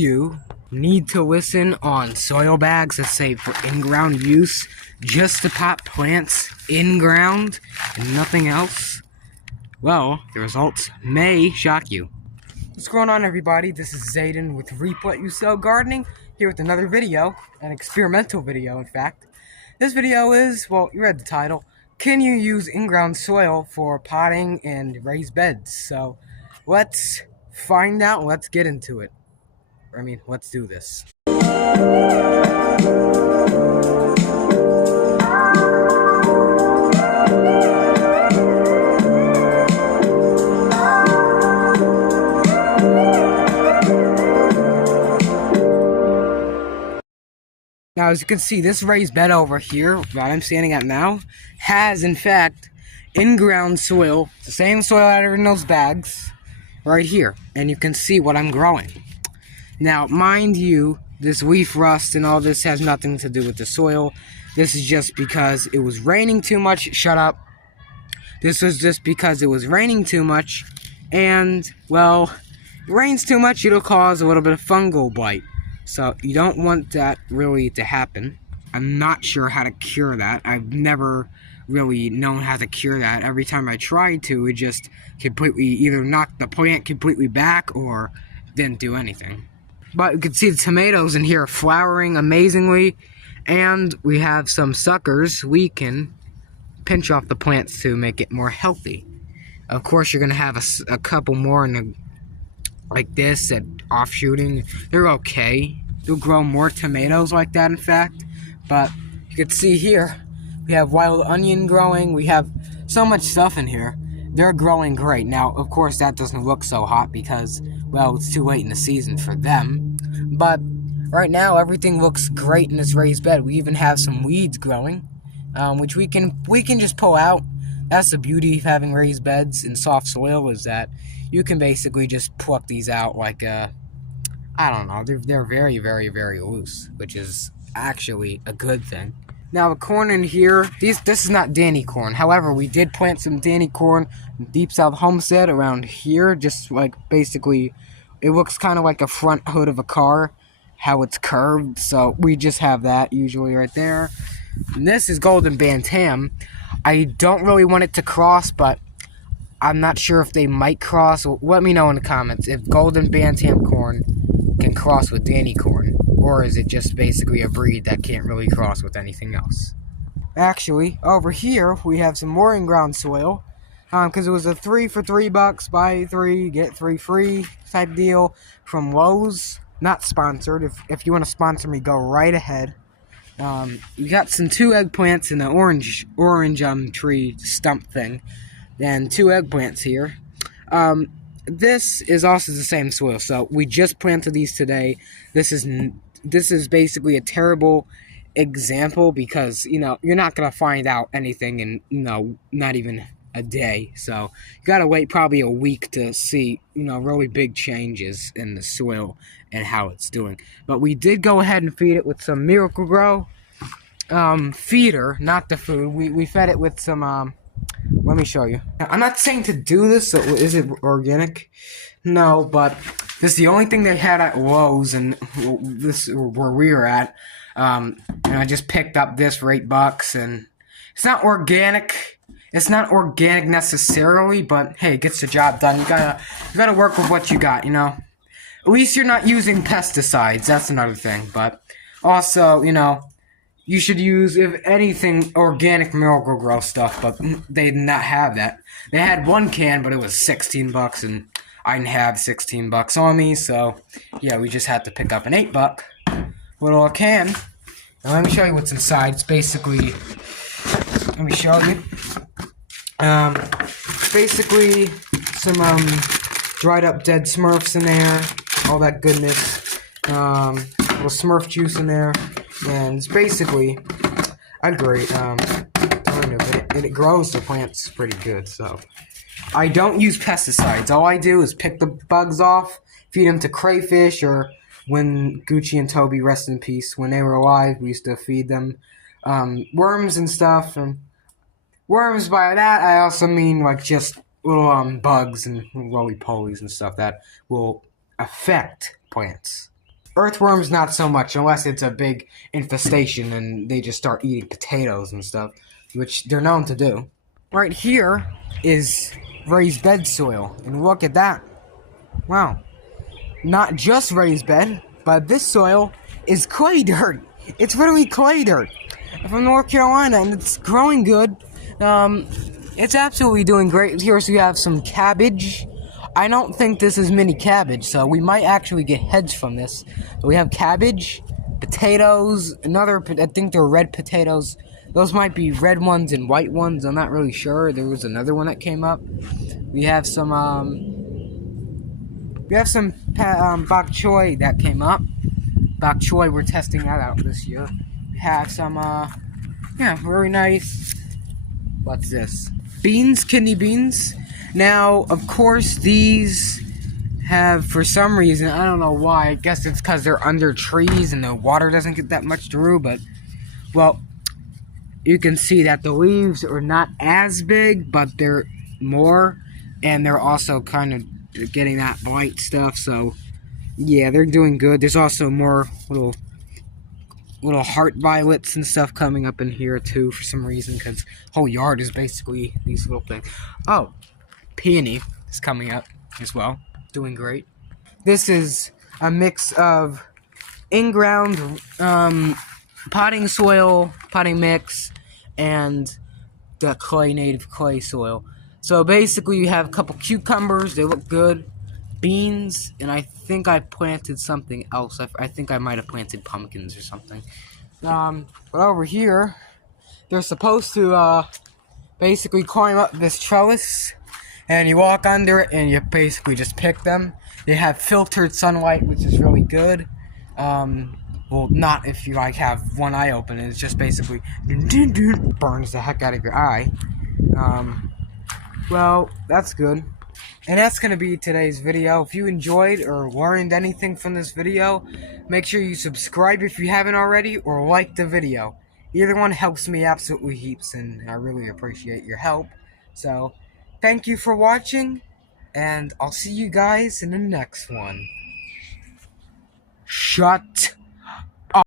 You need to listen on soil bags that say for in-ground use, just to pop plants in-ground and nothing else. Well, the results may shock you. What's going on, everybody? This is Zayden with Reap What You Sow Gardening, here with another video, an experimental video, in fact. This video is, well, you read the title, can you use in-ground soil for potting and raised beds? So, let's find out, let's get into it. Let's do this. Now, as you can see, this raised bed over here that I'm standing at now has, in fact, in-ground soil, the same soil that are in those bags right here, and you can see what I'm growing. Now, mind you, this leaf rust and all this has nothing to do with the soil. This is just because it was raining too much. Shut up. This was just because it was raining too much, and, well, it rains too much, it'll cause a little bit of fungal blight. So, you don't want that really to happen. I'm not sure how to cure that. I've never really known how to cure that. Every time I tried to, it just completely either knocked the plant completely back or didn't do anything. But you can see the tomatoes in here flowering amazingly, and we have some suckers we can pinch off the plants to make it more healthy. Of course, you're going to have a couple more in the, like this at offshooting. They're okay. You'll grow more tomatoes like that, in fact. But you can see here, we have wild onion growing. We have so much stuff in here. They're growing great. Now, of course, that doesn't look so hot because, well, it's too late in the season for them. But right now, everything looks great in this raised bed. We even have some weeds growing, which we can just pull out. That's the beauty of having raised beds in soft soil, is that you can basically just pluck these out like I don't know. They're very, very, very loose, which is actually a good thing. Now, the corn in here, this is not Danny corn. However, we did plant some Danny corn Deep South Homestead around here. Just like basically, it looks kind of like a front hood of a car, how it's curved. So we just have that usually right there. And this is Golden Bantam. I don't really want it to cross, but I'm not sure if they might cross. Let me know in the comments if Golden Bantam corn can cross with Danny corn. Or is it just basically a breed that can't really cross with anything else? Actually, over here, we have some more in-ground soil. Because it was a 3 for $3, buy 3, get 3 free type deal from Lowe's. Not sponsored. If you want to sponsor me, go right ahead. We got some 2 eggplants in the orange tree stump thing. And 2 eggplants here. This is also the same soil. So we just planted these today. This is basically a terrible example because, you're not going to find out anything in, not even a day. So you got to wait probably a week to see, really big changes in the soil and how it's doing. But we did go ahead and feed it with some Miracle-Gro feeder, not the food. We fed it with some, let me show you. I'm not saying to do this, so is it organic? No, but this is the only thing they had at Lowe's, and this where we were at. And I just picked up this for $8, and it's not organic. It's not organic necessarily, but hey, it gets the job done. You gotta work with what you got, At least you're not using pesticides. That's another thing. But also, you should use, if anything, organic Miracle-Gro stuff, but they did not have that. They had 1 can, but it was $16, and I didn't have $16 on me, so yeah, we just had to pick up an $8 little can. Now let me show you what's inside. It's basically, let me show you. Basically some dried up dead Smurfs in there, all that goodness. Little Smurf juice in there, and it's basically a great but it grows the plants pretty good. So I don't use pesticides. All I do is pick the bugs off, feed them to crayfish, or when Gucci and Toby, rest in peace, when they were alive, we used to feed them worms and stuff. And worms, by that I also mean like just little bugs and roly-polies and stuff that will affect plants. Earthworms, not so much, unless it's a big infestation and they just start eating potatoes and stuff, which they're known to do. Right here is raised bed soil, and look at that. Wow. Not just raised bed, but this soil is clay dirt. It's literally clay dirt from North Carolina, and it's growing good. It's absolutely doing great. Here, so we have some cabbage. I don't think this is mini cabbage, so we might actually get heads from this. But we have cabbage, potatoes, I think they're red potatoes. Those might be red ones and white ones. I'm not really sure. There was another one that came up. We have some bok choy that came up. Bok choy, we're testing that out this year. We have some, very nice. What's this? Beans, kidney beans. Now, of course, these have, for some reason, I don't know why. I guess it's because they're under trees and the water doesn't get that much through. But, well, you can see that the leaves are not as big, but they're more, and they're also kind of getting that white stuff. So yeah, they're doing good. There's also more little heart violets and stuff coming up in here too for some reason, because whole yard is basically these little things. Oh, peony is coming up as well, doing great. This is a mix of in-ground potting soil, potting mix, and the native clay soil. So basically you have a couple cucumbers, they look good, beans, and I think I planted something else. I think I might have planted pumpkins or something. But over here, they're supposed to basically climb up this trellis, and you walk under it and you basically just pick them. They have filtered sunlight, which is really good. Well, not if you have one eye open, and it's just basically burns the heck out of your eye. Well, that's good. And that's going to be today's video. If you enjoyed or learned anything from this video, make sure you subscribe if you haven't already, or like the video. Either one helps me absolutely heaps, and I really appreciate your help. So, thank you for watching, and I'll see you guys in the next one. Shut